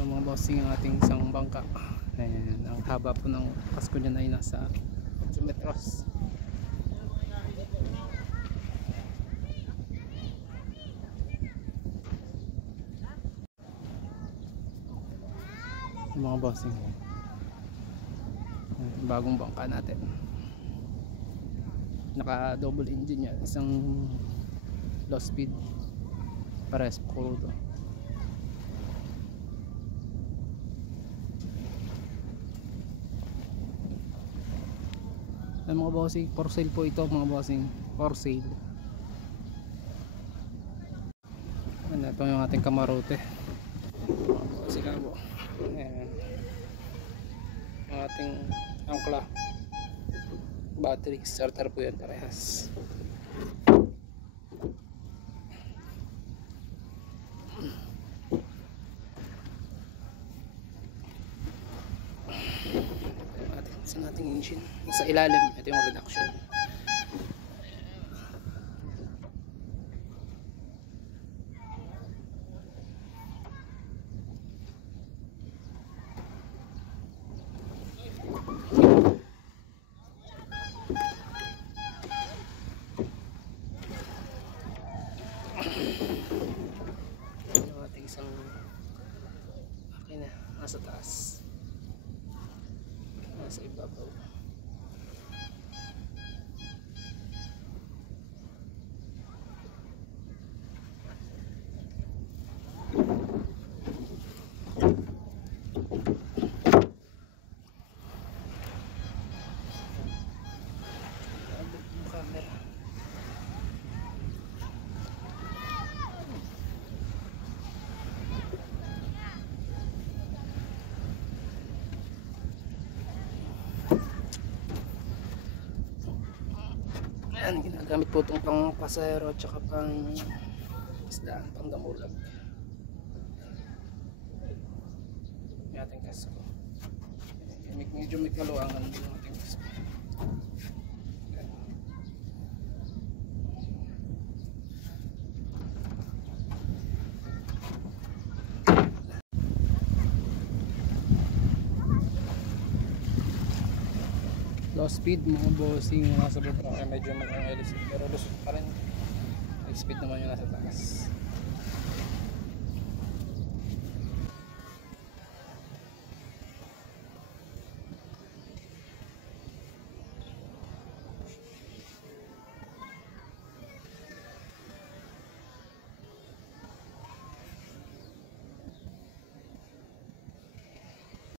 Ito mga bossing ang ating isang bangka. Ayan, ang haba po ng kasko niyan ay nasa 8 metros. Yung mga bossing, bagong bangka natin, naka double engine yan, isang low speed, pares po crudo. Ay mga bossing, for sale po ito mga bossing, for sale. Ano, ito yung ating kamarote mga bossing po. Ayan, yung ating angkla, battery starter po yan parehas. Sa ating engine sa ilalim, ito yung reduction. Yung ating isang makina nasa taas, nasa ibabaw. Ayan, ginagamit po itong pang pasahero at saka pang isdaan, pang damulag. Yung ating kasko, medyo may kaluangan din yung ating kasko. Low speed mga bossing, nasa baba, medyo mag-LC pero lusot pa rin. High speed naman yung nasa taas.